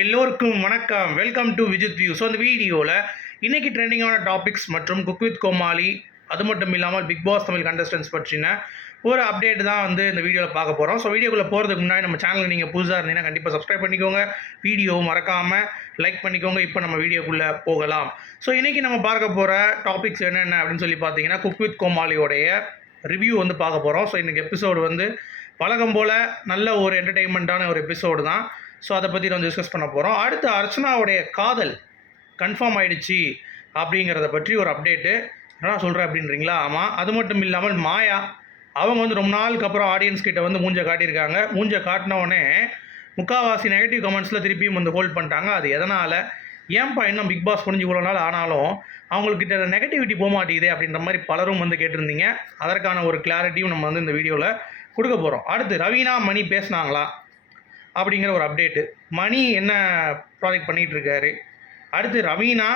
எல்லோருக்கும் வணக்கம். Welcome to Vijith view so அந்த வீடியோவில் இன்றைக்கி ட்ரெண்டிங்கான டாபிக்ஸ் மற்றும் குக் வித் கோமாளி அது மட்டும் இல்லாமல் பிக் பாஸ் தமிழ் கண்டஸ்டன்ஸ் பற்றின ஒரு அப்டேட் தான் வந்து இந்த வீடியோவில் பார்க்க போகிறோம் ஸோ வீடியோக்குள்ளே போகிறதுக்கு முன்னாடி நம்ம சேனல் நீங்கள் புதுசாக இருந்தீங்கன்னா கண்டிப்பாக சப்ஸ்கிரைப் பண்ணிக்கோங்க. வீடியோ மறக்காமல் லைக் பண்ணிக்கோங்க. இப்போ நம்ம வீடியோக்குள்ளே போகலாம். ஸோ இன்றைக்கி நம்ம பார்க்க போகிற டாபிக்ஸ் என்னென்ன அப்படின்னு சொல்லி பார்த்தீங்கன்னா குக் வித் கோமாளியோடைய ரிவ்யூ வந்து பார்க்க போகிறோம் ஸோ இன்றைக்கி எபிசோடு வந்து பழகம் போல் நல்ல ஒரு என்டர்டெயின்மெண்ட்டான ஒரு எபிசோடு தான். ஸோ அதை பற்றி நம்ம டிஸ்கஸ் பண்ண போகிறோம் அடுத்து அர்ச்சனாவுடைய காதல் கன்ஃபார்ம் ஆயிடுச்சு அப்படிங்கிறத பற்றி ஒரு அப்டேட்டு என்ன சொல்கிறேன் அப்படின்றீங்களா? ஆமாம் அது மட்டும் இல்லாமல் மாயா அவங்க வந்து ரொம்ப நாளுக்கு அப்புறம் ஆடியன்ஸ் கிட்ட வந்து மூஞ்சை காட்டியிருக்காங்க. மூஞ்சை காட்டினவுடனே முக்காவாசி நெகட்டிவ் கமெண்ட்ஸில் திருப்பியும் வந்து ஹோல்ட் பண்ணிட்டாங்க. அது எதனால்? ஏன்பா இன்னும் பிக் பாஸ் முடிஞ்சு இவ்வளோ நாள் ஆனாலும் அவங்கக்கிட்ட நெகட்டிவிட்டி போக மாட்டேங்குதே அப்படின்ற மாதிரி பலரும் வந்து கேட்டிருந்தீங்க. அதற்கான ஒரு கிளாரிட்டியும் நம்ம வந்து இந்த வீடியோவில் கொடுக்க போகிறோம் அடுத்து ரவீனா மணி பேசுனாங்களா? அப்படிங்கிற ஒரு அப்டேட்டு மணி என்ன ப்ராஜெக்ட் பண்ணிகிட்டு இருக்காரு அடுத்து ரவீனா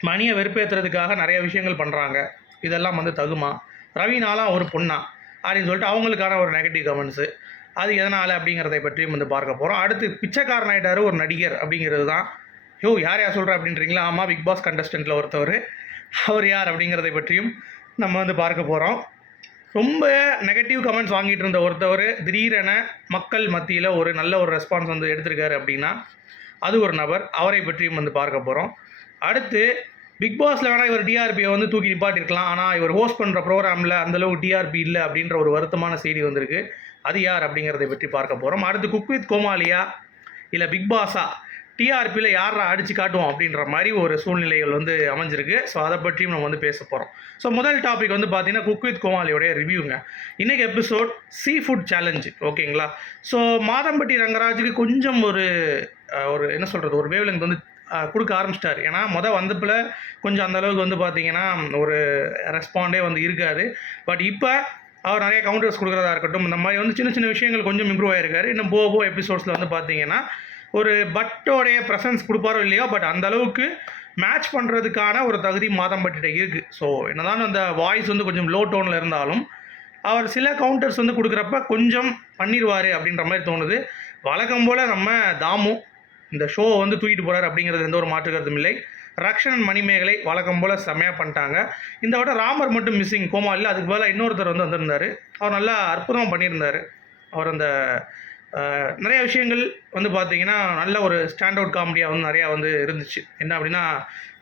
மணியை வெறுப்பேற்றுறதுக்காக நிறைய விஷயங்கள் பண்ணுறாங்க இதெல்லாம் வந்து தகுமா? ரவீனாலாம் ஒரு பொண்ணா. அப்படின்னு சொல்லிட்டு அவங்களுக்கான ஒரு நெகட்டிவ் கமெண்ட்ஸு அது எதனால் அப்படிங்கிறதை பற்றியும் வந்து பார்க்க போகிறோம் அடுத்து பிச்சைக்காரன் ஆகிட்டார் ஒரு நடிகர் அப்படிங்கிறது தான். யோ யார் யார் சொல்கிறா அப்படின்றீங்களா? ஆமாம் பிக் பாஸ் கண்டஸ்டண்ட்டில் ஒருத்தவர். அவர் யார் அப்படிங்கிறத பற்றியும் நம்ம வந்து பார்க்க போகிறோம் ரொம்ப நெகட்டிவ் கமெண்ட்ஸ் வாங்கிட்டு இருந்த ஒருத்தவர் திடீரென மக்கள் மத்தியில் ஒரு நல்ல ஒரு ரெஸ்பான்ஸ் வந்து எடுத்திருக்காரு அப்படின்னா அது ஒரு நபர். அவரை பற்றியும் வந்து பார்க்க போகிறோம் அடுத்து பிக் பாஸில் வேணால் இவர் டிஆர்பியை வந்து தூக்கி நிப்பாட்டிருக்கலாம். ஆனால் இவர் ஹோஸ்ட் பண்ணுற ப்ரோக்ராமில் அந்தளவுக்கு டிஆர்பி இல்லை அப்படின்ற ஒரு வருத்தமான செய்தி வந்திருக்கு. அது யார் அப்படிங்கிறத பற்றி பார்க்க போகிறோம் அடுத்து குக் வித் கோமாலியா இல்லை பிக் பாஸா டிஆர்பியில் யாரா அடித்து காட்டுவோம் அப்படின்ற மாதிரி ஒரு சூழ்நிலைகள் வந்து அமைஞ்சிருக்கு. ஸோ அதை பற்றியும் நம்ம வந்து பேச போகிறோம் ஸோ முதல் டாபிக் வந்து பார்த்தீங்கன்னா குக் வித் கோமாளியோடைய ரிவ்யூங்க இன்றைக்கி எபிசோட் சீ ஃபுட் சேலஞ்சு ஓகேங்களா ஸோ மாதம்பட்டி ரங்கராஜுக்கு கொஞ்சம் ஒரு ஒரு என்ன சொல்கிறது ஒரு வேவ்லெங்க் வந்து கொடுக்க ஆரம்பிச்சிட்டார். ஏன்னா மொதல் வந்தப்பில் கொஞ்சம் அந்த அளவுக்கு வந்து பார்த்தீங்கன்னா ஒரு ரெஸ்பாண்டே வந்து இருக்காது. பட் இப்போ அவர் நிறைய கவுண்டர்ஸ் கொடுக்குறதா இருக்கட்டும் இந்த மாதிரி வந்து சின்ன சின்ன விஷயங்கள் கொஞ்சம் இம்ப்ரூவ் ஆகிருக்காரு இன்னும் போக போக எபிசோட்ஸில் வந்து பார்த்தீங்கன்னா ஒரு பட்டோடைய ப்ரெசன்ஸ் கொடுப்பாரோ இல்லையோ பட் அந்த அளவுக்கு மேட்ச் பண்ணுறதுக்கான ஒரு தகுதி மாதம்பட்டிட்ட இருக்குது ஸோ என்னதான் அந்த வாய்ஸ் வந்து கொஞ்சம் லோ டோனில் இருந்தாலும் அவர் சில கவுண்டர்ஸ் வந்து கொடுக்குறப்ப கொஞ்சம் பண்ணிடுவார் அப்படின்ற மாதிரி தோணுது. வழக்கம் போல் நம்ம தாமு இந்த ஷோ வந்து தூக்கிட்டு போகிறார் அப்படிங்கிறது எந்த ஒரு மாற்று கருத்தும் இல்லை. ரக்ஷன் மணிமேகலை வழக்கம் போல் செம்மையாக பண்ணிட்டாங்க. இந்த விட ராமர் மட்டும் மிஸ்ஸிங் கோமாலில் அதுக்கு பதிலாக இன்னொருத்தர் வந்து வந்திருந்தார். அவர் நல்லா அற்புதமாக பண்ணியிருந்தார். அவர் அந்த நிறைய விஷயங்கள் வந்து பார்த்தீங்கன்னா நல்ல ஒரு ஸ்டாண்ட் அவுட் காமெடியாக வந்து நிறையா வந்து இருந்துச்சு. என்ன அப்படின்னா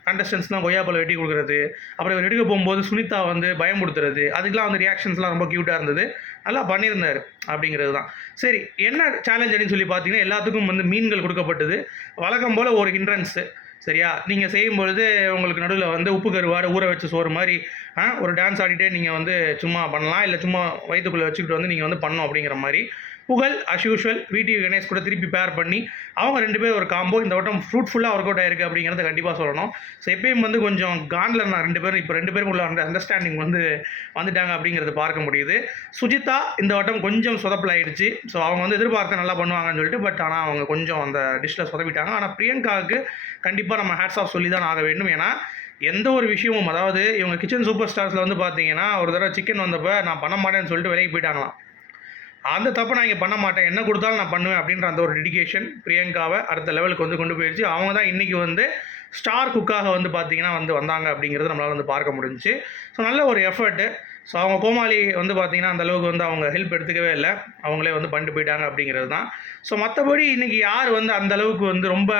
கண்டஸ்டன்ஸ்லாம் கொய்யாப்பழம் வெட்டி கொடுக்குறது அப்புறம் இவர் எடுக்க போகும்போது சுனிதா வந்து பயமுடுத்துறது அதுக்கெலாம் வந்து ரியாக்ஷன்ஸ்லாம் ரொம்ப க்யூட்டாக இருந்தது. நல்லா பண்ணியிருந்தார் அப்படிங்கிறது தான். சரி என்ன சேலஞ்ச் அப்படின்னு சொல்லி பார்த்தீங்கன்னா எல்லாத்துக்கும் வந்து மீன்கள் கொடுக்கப்பட்டது. வழக்கம் போல் ஒரு ஹிண்ட்ரன்ஸு சரியா? நீங்கள் செய்யும் பொழுது உங்களுக்கு நடுவில் வந்து உப்பு கருவாடு ஊற வச்சு சோறு மாதிரி ஆ, ஒரு டான்ஸ் ஆடிட்டே நீங்கள் வந்து சும்மா பண்ணலாம். இல்லை சும்மா வயிற்றுக்குள்ளே வச்சுக்கிட்டு வந்து நீங்கள் வந்து பண்ணோம் அப்படிங்கிற மாதிரி புகழ் அஸ் யூஷுவல் விடிவி கணேஷ் கூட திருப்பி பேர் பண்ணி அவங்க ரெண்டு பேரும் ஒரு காம்போ இந்த வட்டம் ஃப்ரூட்ஃபுல்லாக ஒர்க் அவுட் ஆயிருக்கு அப்படிங்கிறத கண்டிப்பாக சொல்லணும். ஸோ எப்பயும் வந்து கொஞ்சம் காண்டில் நான் ரெண்டு பேரும் இப்போ ரெண்டு பேரும் உள்ள அந்த அண்டர்ஸ்டாண்டிங் வந்து வந்துட்டாங்க அப்படிங்கிறது பார்க்க முடியுது. சுஜிதா இந்த வட்டம் கொஞ்சம் சொதப்பில் ஆயிடுச்சு ஸோ அவங்க வந்து எதிர்பார்த்து நல்லா பண்ணுவாங்கன்னு சொல்லிட்டு பட் ஆனால் அவங்க கொஞ்சம் அந்த டிஷ்ஷில் சொதப்பிட்டாங்க. ஆனால் பிரியங்காவுக்கு கண்டிப்பாக நம்ம ஹேட்ஸ் ஆஃப் சொல்லி தான் ஆக வேண்டும். ஏன்னா எந்த ஒரு விஷயமும் அதாவது இவங்க கிச்சன் சூப்பர் ஸ்டார்ஸில் வந்து பார்த்தீங்கன்னா ஒரு தடவை சிக்கன் வந்தப்போ நான் பண்ண மாட்டேன்னு சொல்லிட்டு விலைக்கு போயிட்டாங்களாம். அந்த தப்பை நான் இங்கே பண்ண மாட்டேன். என்ன கொடுத்தாலும் நான் பண்ணுவேன் அப்படின்ற அந்த ஒரு டெடிகேஷன் பிரியங்காவை அடுத்த லெவலுக்கு வந்து கொண்டு போயிடுச்சு அவங்க தான் இன்றைக்கி வந்து ஸ்டார் குக்காக வந்து பார்த்தீங்கன்னா வந்து வந்தாங்க அப்படிங்கிறது நம்மளால் வந்து பார்க்க முடிஞ்சுச்சு. ஸோ நல்ல ஒரு எஃபர்ட்டு ஸோ அவங்க கோமாளி வந்து பார்த்திங்கன்னா அந்தளவுக்கு வந்து அவங்க ஹெல்ப் எடுத்துக்கவே இல்லை. அவங்களே வந்து பண்ணிட்டு போயிட்டாங்க அப்படிங்கிறது தான். ஸோ மற்றபடி இன்றைக்கி யார் வந்து அந்த அளவுக்கு வந்து ரொம்ப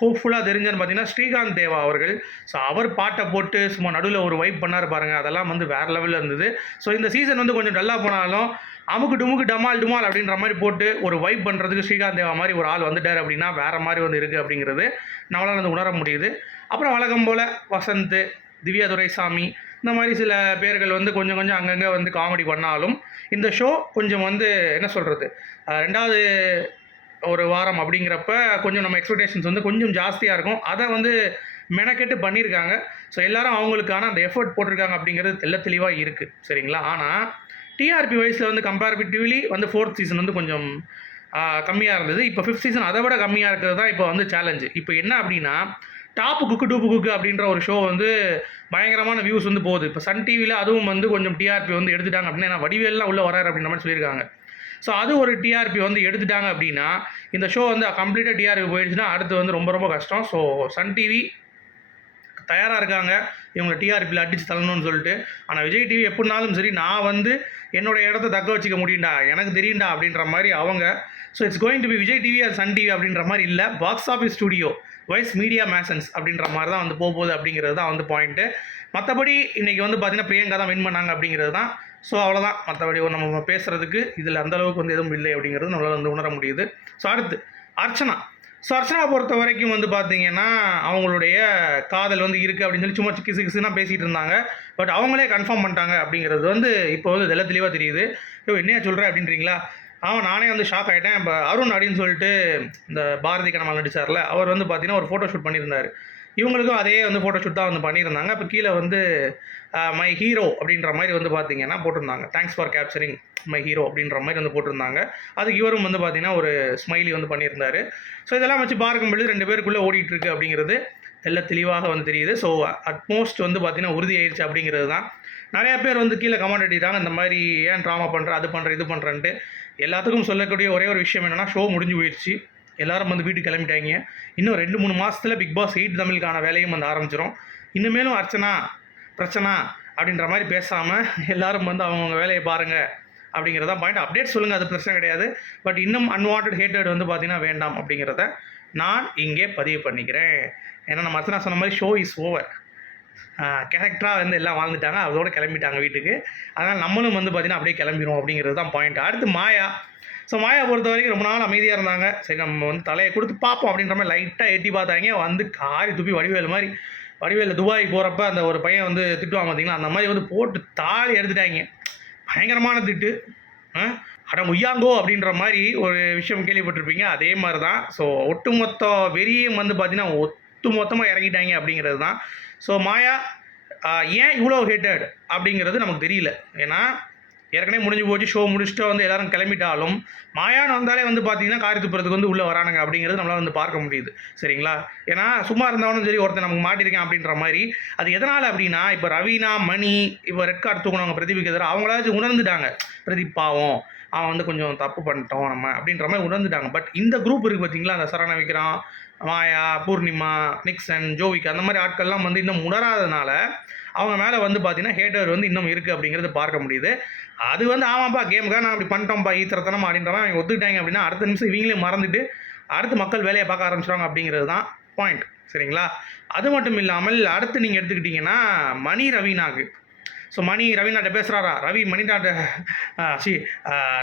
ஹோப்ஃபுல்லாக தெரிஞ்சன்னு பார்த்தீங்கன்னா ஸ்ரீகாந்த் தேவா அவர்கள். ஸோ அவர் பாட்டை போட்டு சும்மா நடுவில் ஒரு வைப் பண்ணார் பாருங்கள் அதெல்லாம் வந்து வேறு லெவலில் இருந்தது. ஸோ இந்த சீசன் வந்து கொஞ்சம் டல்லாக போனாலும் அமுக்கு டுமுக்கு டமால் டுமால் அப்படின்ற மாதிரி போட்டு ஒரு வைப் பண்ணுறதுக்கு ஸ்ரீகாந்த் தேவா மாதிரி ஒரு ஆள் வந்துட்டார் அப்படின்னா வேறு மாதிரி வந்து இருக்குது அப்படிங்கிறது நம்மளால் வந்து உணர முடியுது. அப்புறம் வழக்கம் போல் வசந்த் திவ்யா துரைசாமி இந்த மாதிரி சில பேர்கள் வந்து கொஞ்சம் கொஞ்சம் அங்கங்கே வந்து காமெடி பண்ணாலும் இந்த ஷோ கொஞ்சம் வந்து என்ன சொல்கிறது ரெண்டாவது ஒரு வாரம் அப்படிங்கிறப்ப கொஞ்சம் நம்ம எக்ஸ்பெக்டேஷன்ஸ் வந்து கொஞ்சம் ஜாஸ்தியாக இருக்கும். அதை வந்து மெனக்கெட்டு பண்ணியிருக்காங்க. ஸோ எல்லாரும் அவங்களுக்கான அந்த எஃபர்ட் போட்டிருக்காங்க அப்படிங்கிறது தெல்ல தெளிவாக இருக்குது சரிங்களா? ஆனால் டிஆர்பி வைஸில் வந்து கம்பேரிட்டிவ்லி வந்து ஃபோர்த் சீசன் வந்து கொஞ்சம் கம்மியாக இருந்தது. இப்போ ஃபிஃப்த் சீசன் அதை விட கம்மியாக இருக்கிறது தான் இப்போ வந்து சேலஞ்சு இப்போ என்ன அப்படின்னா டாப்பு குக்கு டூப்பு குக்கு அப்படின்ற ஒரு ஷோ வந்து பயங்கரமான வியூஸ் வந்து போகுது. இப்போ சன் டிவியில் அதுவும் வந்து கொஞ்சம் டிஆர்பி வந்து எடுத்துட்டாங்க அப்படின்னா வடிவேல்லாம் உள்ளே வராரு அப்படின்ற மாதிரி சொல்லியிருக்காங்க. ஸோ அது ஒரு டிஆர்பி வந்து எடுத்துட்டாங்க அப்படின்னா இந்த ஷோ வந்து கம்ப்ளீட்டாக டிஆர்பி போயிடுச்சுன்னா அடுத்து வந்து ரொம்ப ரொம்ப கஷ்டம். ஸோ சன் டிவி தயாராக இருக்காங்க. இவங்க டிஆர்பியில் அடித்து தள்ளணும்னு சொல்லிட்டு. ஆனால் விஜய் டிவி எப்படினாலும் சரி நான் வந்து என்னோட இடத்த தக்க வச்சுக்க முடியும்டா எனக்கு தெரியும்டா அப்படின்ற மாதிரி அவங்க. So it's going to be Vijay TV or Sun TV அப்படின்ற மாதிரி இல்லை box office studio wise media masons அப்படின்ற மாதிரி தான் வந்து போகுது அப்படிங்கிறது தான் வந்து பாயிண்ட்டு மற்றபடி இன்றைக்கி வந்து பார்த்திங்கன்னா பிரியங்கா தான் வின் பண்ணாங்க அப்படிங்கிறது தான். ஸோ அவ்வளோதான் மற்றபடி நம்ம பேசுகிறதுக்கு இதில் அந்த அளவுக்கு வந்து எதுவும் இல்லை அப்படிங்கிறது நம்மளால் வந்து உணர முடியுது. ஸோ அடுத்து அர்ச்சனா. சர்ச்சனா பொறுத்த வரைக்கும் வந்து பார்த்தீங்கன்னா அவங்களுடைய காதல் வந்து இருக்குது அப்படின்னு சொல்லி சும்மா கிசு கிசுனா பேசிகிட்டு இருந்தாங்க. பட் அவங்களே கன்ஃபார்ம் பண்ணிட்டாங்க அப்படிங்கிறது வந்து இப்போ வந்து தெல்ல தெளிவாக தெரியுது. ஐயோ என்னையா சொல்கிறேன் அப்படின்றீங்களா? அவன் நானே வந்து ஷாக் ஆகிட்டேன் இப்போ அருண் அப்படின்னு சொல்லிட்டு இந்த பாரதி கனமல் நடிச்சார்ல அவர் வந்து பார்த்தீங்கன்னா ஒரு ஃபோட்டோ ஷூட் பண்ணியிருந்தார். இவங்களுக்கும் அதே வந்து ஃபோட்டோஷூட் தான் வந்து பண்ணியிருந்தாங்க. அப்போ கீழே வந்து மை ஹீரோ அப்படின்ற மாதிரி வந்து பார்த்தீங்கன்னா போட்டிருந்தாங்க. Thanks for capturing my hero அப்படின்ற மாதிரி வந்து போட்டிருந்தாங்க. அதுக்கு இவரும் வந்து பார்த்தீங்கன்னா ஒரு ஸ்மைலி வந்து பண்ணியிருந்தார். ஸோ இதெல்லாம் வச்சு பார்க்கும்பொழுது ரெண்டு பேருக்குள்ளே ஓடிட்டுருக்கு அப்படிங்கிறது எல்லாம் தெளிவாக வந்து தெரியுது. ஸோ அட்மோஸ்ட் வந்து பார்த்தீங்கன்னா உறுதி ஆயிடுச்சு அப்படிங்கிறது தான். நிறையா பேர் வந்து கீழே கமெண்ட் அடிக்கிறாங்க. இந்த மாதிரி ஏன் ட்ராமா பண்ணுற அது பண்ணுற இது பண்ணுறேன்ட்டு எல்லாத்துக்கும் சொல்லக்கூடிய ஒரே ஒரு விஷயம் என்னென்னா ஷோ முடிஞ்சு போயிடுச்சு எல்லாரும் வந்து வீட்டுக்கு கிளம்பிட்டாங்க. இன்னும் ரெண்டு மூணு மாதத்தில் பிக் பாஸ் எயிட் தமிழுக்கான வேலையும் வந்து ஆரம்பிச்சிடும் இன்னுமேலும் அர்ச்சனா பிரச்சனை அப்படின்ற மாதிரி பேசாமல் எல்லாரும் வந்து அவங்கவுங்க வேலையை பாருங்கள் அப்படிங்கிறதா பாயிண்ட் அப்டேட் சொல்லுங்கள் அது பிரச்சனை கிடையாது. பட் இன்னும் அன்வான்ட் ஹேட்டட் வந்து பார்த்தீங்கன்னா வேண்டாம் அப்படிங்கிறத நான் இங்கே பதிவு பண்ணிக்கிறேன். ஏன்னா நம்ம அர்ச்சனா சொன்ன மாதிரி ஷோ இஸ் ஓவர் கேரக்டராக வந்து எல்லாம் வாழ்ந்துட்டாங்க. அதோட கிளம்பிட்டாங்க வீட்டுக்கு. அதனால் நம்மளும் வந்து பார்த்திங்கன்னா அப்படியே கிளம்பிடும் அப்படிங்கிறது தான் பாயிண்ட் அடுத்து மாயா. ஸோ மாயா பொறுத்த வரைக்கும் ரொம்ப நாள் அமைதியாக இருந்தாங்க. சரி நம்ம வந்து தலையை கொடுத்து பார்ப்போம் அப்படின்ற மாதிரி லைட்டாக எட்டி பார்த்தாங்க. வந்து காரி துப்பி வடிவேல் மாதிரி வடிவேலில் துபாய் போகிறப்ப அந்த ஒரு பையன் வந்து திட்டுவாங்க பார்த்தீங்களா அந்த மாதிரி வந்து போட்டு தாலி எடுத்துட்டாங்க. பயங்கரமான திட்டு. அடம் அட முய்யாங்கோ அப்படின்ற மாதிரி ஒரு விஷயம் கேள்விப்பட்டிருப்பீங்க. அதே மாதிரி தான் ஸோ ஒட்டுமொத்த வெறியும் வந்து பார்த்தீங்கன்னா ஒட்டு மொத்தமாக இறங்கிட்டாங்க அப்படிங்கிறது தான். ஸோ மாயா ஏன் இவ்வளோ ஹேட்டட் அப்படிங்கிறது நமக்கு தெரியல. ஏன்னா ஏற்கனவே முடிஞ்சு போச்சு ஷோ முடிச்சுட்டு வந்து எல்லாரும் கிளம்பிட்டாலும் மாயான் வந்தாலே வந்து பார்த்தீங்கன்னா காரி துப்புறதுக்கு வந்து உள்ளே வரானுங்க அப்படிங்கிறது நம்மளால் வந்து பார்க்க முடியுது. சரிங்களா? ஏன்னா சும்மா இருந்தவனும் சரி ஒருத்தன் நமக்கு மாட்டிருக்கேன் அப்படின்ற மாதிரி. அது எதனால் அப்படின்னா இப்போ ரவீனா மணி இப்போ ரெட் கார்டு தூக்குனவங்க பிரதீபுக்கு எதிராக அவங்களாச்சும் உணர்ந்துட்டாங்க. பிரதீப் பாவம். அவன் வந்து கொஞ்சம் தப்பு பண்ணிட்டோம் நம்ம அப்படின்ற மாதிரி உணர்ந்துட்டாங்க. பட் இந்த குரூப் இருக்குது பார்த்தீங்களா அந்த சரண விக்ரம் மாயா பூர்ணிமா நிக்சன் ஜோவிக் அந்த மாதிரி ஆட்கள்லாம் வந்து இன்னும் உணராதனால அவங்க மேலே வந்து பார்த்தீங்கன்னா ஹேட்டர் வந்து இன்னும் இருக்குது அப்படிங்கிறது பார்க்க முடியுது. அது வந்து ஆமாப்பா கேமுக்காக நான் அப்படி பண்ணிட்டோம்ப்பா ஈத்திரத்தனம் அப்படின்ற மாதிரி அவங்க ஒத்துக்கிட்டாங்க அப்படின்னா அடுத்த நிமிஷம் இவங்களே மறந்துட்டு அடுத்து மக்கள் வேலையை பார்க்க ஆரம்பிச்சிடுவாங்க அப்படிங்கிறது தான் பாயிண்ட் சரிங்களா? அது மட்டும் இல்லாமல் அடுத்து நீங்கள் எடுத்துக்கிட்டிங்கன்னா மணி ரவீனாக்கு. ஸோ மணி ரவீனாட்ட பேசுகிறாரா ரவி மணிநாட்ட சி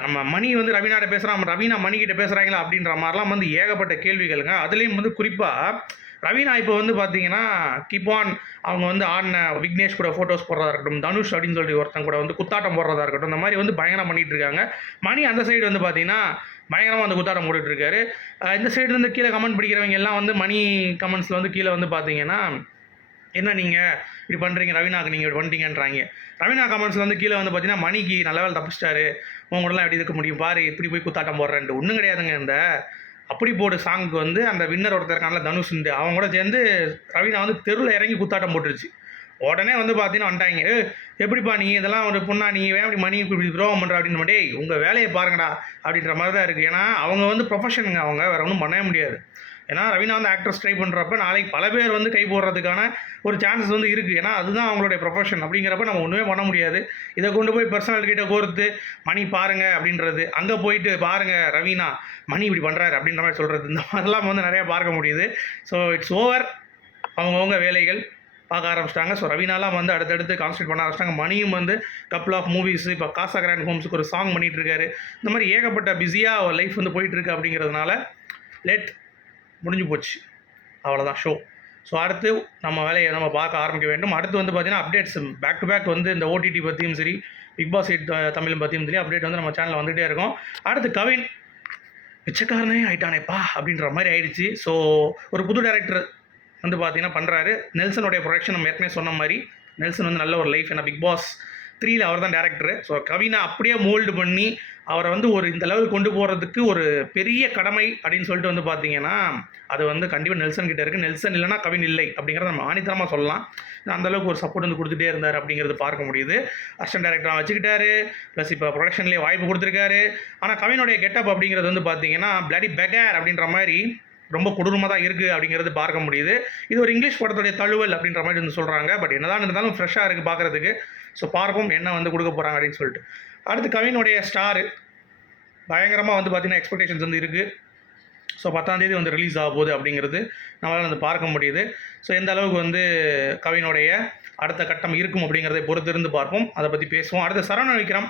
நம்ம மணி வந்து ரவீனாட்ட பேசுகிறான் ரவீனா மணிக்கிட்ட பேசுகிறாங்களா அப்படின்ற மாதிரிலாம் வந்து ஏகப்பட்ட கேள்விகளுங்க. அதுலேயும் வந்து குறிப்பாக ரவீனா இப்போ வந்து பார்த்தீங்கன்னா கிபான் அவங்க வந்து ஆடின விக்னேஷ் கூட ஃபோட்டோஸ் போடுறதா இருக்கட்டும் தனுஷ் அப்படின்னு சொல்லிட்டு ஒருத்தன் கூட வந்து குத்தாட்டம் போடுறதா இருக்கட்டும் இந்த மாதிரி வந்து பயங்கரம் பண்ணிகிட்டு இருக்காங்க. மணி அந்த சைடு வந்து பார்த்தீங்கன்னா பயங்கரமாக அந்த குத்தாட்டம் போட்டுட்ருக்காரு இந்த சைடுலேருந்து கீழே கமெண்ட் படிக்கிறவங்க எல்லாம் வந்து மணி கமெண்ட்ஸில் வந்து கீழே வந்து பார்த்தீங்கன்னா என்ன நீங்கள் இப்படி பண்ணுறீங்க ரவினாக்கு நீங்கள் இப்படி பண்ணிட்டீங்கன்றாங்க. ரவினா கமெண்ட்ஸில் வந்து கீழே வந்து பார்த்தீங்கன்னா மணிக்கு நல்ல வேலை தப்பிச்சிட்டாரு. உங்களெலாம் கூடலாம் எப்படி இருக்க முடியும்? பாரு இப்படி போய் குத்தாட்டம் போடுறேன்ட்டு. ஒன்றும் கிடையாதுங்க இந்த. அப்படி போடு சாங்க்கு வந்து அந்த வின்னர் ஒருத்தர் இருக்கான்ல தனுஷ்ண்டு அவங்க கூட சேர்ந்து ரவீனா வந்து தெருவில் இறங்கி குத்தாட்டம் போட்டுருச்சு. உடனே வந்து பார்த்தீங்கன்னா வந்துட்டாங்க. எப்படிப்பா நீ? இதெல்லாம் ஒரு பொண்ணா நீ? ஏன் அப்படி மணி இப்படி துரோகம் பண்ணுற அப்படின்னு டேய் உங்கள் வேலையை பாருங்கடா அப்படின்ற மாதிரி தான் இருக்குது ஏன்னா அவங்க வந்து ப்ரொஃபஷனுங்க அவங்க. வேறு ஒன்றும் பண்ணவே முடியாது. ஏன்னா ரவீனா வந்து ஆக்ட்ரஸ் ட்ரை பண்ணுறப்ப நாளைக்கு பல பேர் வந்து கை போடுறதுக்கான ஒரு சான்சஸ் வந்து இருக்குது ஏன்னா அதுதான் அவங்களுடைய ப்ரொஃபஷன் அப்படிங்கிறப்ப நம்ம ஒன்றுமே பண்ண முடியாது. இதை கொண்டு போய் பர்சனல் கிட்ட கோர்த்து மணி பாருங்கள் அப்படின்றது. அங்கே போயிட்டு பாருங்கள் ரவீனா மணி இப்படி பண்ணுறாரு அப்படின்ற மாதிரி சொல்கிறது இந்த மாதிரிலாம் வந்து நிறையா பார்க்க முடியுது. ஸோ இட்ஸ் ஓவர் அவங்கவுங்க வேலைகள் பார்க்க ஆரம்பிச்சிட்டாங்க. ஸோ ரவீனாலாம் வந்து அடுத்தடுத்து கான்சன்ட்ரேட் பண்ண ஆரம்பிச்சிட்டாங்க. மணியும் வந்து கப்புள் ஆஃப் மூவிஸ் இப்போ காசா கிராண்ட் ஹோம்ஸுக்கு ஒரு சாங் பண்ணிகிட்டு இருக்காரு. இந்த மாதிரி ஏகப்பட்ட பிஸியாக லைஃப் வந்து போயிட்டுருக்கு அப்படிங்கிறதுனால லேட் முடிஞ்சு போச்சு. அவ்வளோதான் ஷோ ஸோ அடுத்து நம்ம வேலையை நம்ம பார்க்க ஆரம்பிக்க வேண்டும். அடுத்து வந்து பார்த்தீங்கன்னா அப்டேட்ஸ் பேக் டு பேக் வந்து இந்த ஓடிடி பற்றியும் சரி பிக் பாஸ் எயிட் தமிழும் பற்றியும் சரி அப்டேட் வந்து நம்ம சேனலில் வந்துகிட்டே இருக்கும். அடுத்து கவின் பிச்சைக்காரனே ஆயிட்டானேப்பா அப்படின்ற மாதிரி ஆயிடுச்சு. ஸோ ஒரு புது டேரக்டர் வந்து பார்த்தீங்கன்னா பண்ணுறாரு நெல்சனுடைய ப்ரொடக்ஷன் நம்ம ஏற்கனவே சொன்ன மாதிரி நெல்சன் வந்து நல்ல ஒரு லைஃப் ஏன்னா பிக் பாஸ் த்ரீல அவர் தான் டேரக்டர் ஸோ கவினை அப்படியே மோல்டு பண்ணி அவரை வந்து ஒரு இந்த லெவல் கொண்டு போகிறதுக்கு ஒரு பெரிய கடமை அப்படின்னு சொல்லிட்டு வந்து பார்த்தீங்கன்னா அது வந்து கண்டிப்பாக நெல்சன் கிட்டே இருக்குது நெல்சன் இல்லைனா கவின் இல்லை அப்படிங்கிறத நம்ம ஆணித்தரமாக சொல்லலாம். அந்த அளவுக்கு ஒரு சப்போர்ட் வந்து கொடுத்துட்டே இருந்தார் அப்படிங்கிறது பார்க்க முடியுது. அசிஸ்டன்ட் டேரக்டராக வச்சுக்கிட்டாரு. ப்ளஸ் இப்போ ப்ரொடக்ஷன்லேயே வாய்ப்பு கொடுத்துருக்காரு. ஆனால் கவினுடைய கெட்டப் அப்படிங்கிறது வந்து பார்த்தீங்கன்னா பிளடி பெகர் அப்படின்ற மாதிரி ரொம்ப கொடூரமாக தான் இருக்குது அப்படிங்கிறது பார்க்க முடியுது. இது ஒரு இங்கிலீஷ் படத்துடைய தழுவல் அப்படின்ற மாதிரி வந்து சொல்கிறாங்க பட் என்னதான் இருந்தாலும் ஃப்ரெஷ்ஷாக இருக்குது பார்க்குறதுக்கு. ஸோ பார்ப்போம் என்ன வந்து கொடுக்க போகிறாங்க அப்படின்னு சொல்லிட்டு. அடுத்து கவினுடைய ஸ்டாரு பயங்கரமாக வந்து பார்த்திங்கன்னா எக்ஸ்பெக்டேஷன்ஸ் வந்து இருக்குது ஸோ பத்தாந்தேதி வந்து ரிலீஸ் ஆக போகுது அப்படிங்கிறது நம்மளால் வந்து பார்க்க முடியுது. ஸோ எந்த அளவுக்கு வந்து கவினுடைய அடுத்த கட்டம் இருக்கும் அப்படிங்கிறதை பொறுத்து இருந்து பார்ப்போம். அதை பற்றி பேசுவோம். அடுத்த சரவண விக்ரம்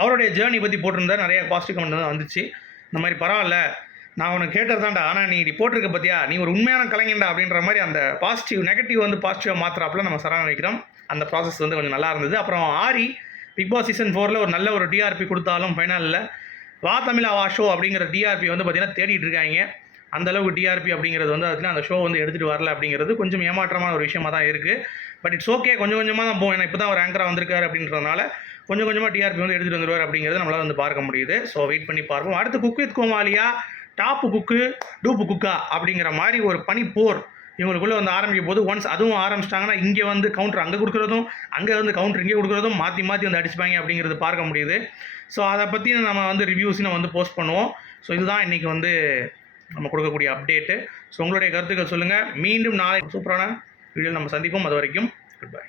அவருடைய ஜேர்னி பற்றி போட்டிருந்தா நிறைய பாசிட்டிவ் கமெண்ட் வந்து வந்துச்சு. இந்த மாதிரி பரவாயில்ல. நான் உனக்கு கேட்டது தான்டா ஆனால் நீ ரிப்போர்ட் போட்டிருக்க பார்த்தியா நீ ஒரு உண்மையான கலைஞன்டா அப்படின்ற மாதிரி அந்த பாசிட்டிவ் நெகட்டிவ் வந்து பாசிட்டிவாக மாத்திராப்பில் நம்ம சரணம் வைக்கிறோம். அந்த ப்ராசஸ் வந்து கொஞ்சம் நல்லா இருந்தது. அப்புறம் ஆரி பிக் பாஸ் சீசன் ஃபோரில் ஒரு நல்ல ஒரு டிஆர்பி கொடுத்தாலும் ஃபைனலில் வா தமிழா வா ஷோ அப்படிங்கிற டிஆர்பி வந்து பார்த்திங்கன்னா தேடிட்டு இருக்காங்க. அந்த அளவுக்கு டிஆர்பி அப்படிங்கிறது வந்து அதில் அந்த ஷோ வந்து எடுத்துகிட்டு வரல அப்படிங்கிறது கொஞ்சம் ஏமாற்றமான ஒரு விஷயமா தான் இருக்குது பட் இட்ஸ் ஓகே கொஞ்சம் கொஞ்சமாக தான் போகும். ஏன்னா இப்போ தான் ஒரு ஆங்கராக வந்திருக்காரு அப்படின்றதுனால கொஞ்சம் கொஞ்சமாக டிஆர்பி வந்து எடுத்துகிட்டு வந்துருவார் அப்படிங்கிறது நம்மளால் வந்து பார்க்க முடியுது. ஸோ வெயிட் பண்ணி பார்ப்போம். அடுத்து குக் வித் கோமாலியா டாப்பு குக்கு டூப்பு குக்கா அப்படிங்கிற மாதிரி ஒரு பனிப்போர் இவங்களுக்குள்ளே வந்து ஆரம்பிக்கும் போது ஒன்ஸ் அதுவும் ஆரம்பிச்சிட்டாங்கன்னா இங்கே வந்து கவுண்டர் அங்கே கொடுக்குறதும் அங்கே வந்து கவுண்டர் இங்கே கொடுக்குறதும் மாற்றி மாற்றி வந்து அடிச்சுப்பாங்க அப்படிங்கிறது பார்க்க முடியுது. ஸோ அதை பற்றி நம்ம வந்து ரிவ்யூஸ்னு வந்து போஸ்ட் பண்ணுவோம். ஸோ இதுதான் இன்றைக்கி வந்து நம்ம கொடுக்கக்கூடிய அப்டேட்டு ஸோ உங்களுடைய கருத்துக்கள் சொல்லுங்கள் மீண்டும் நாளை சூப்பரான வீடியோ நம்ம சந்திப்போம். அது வரைக்கும் குட் பை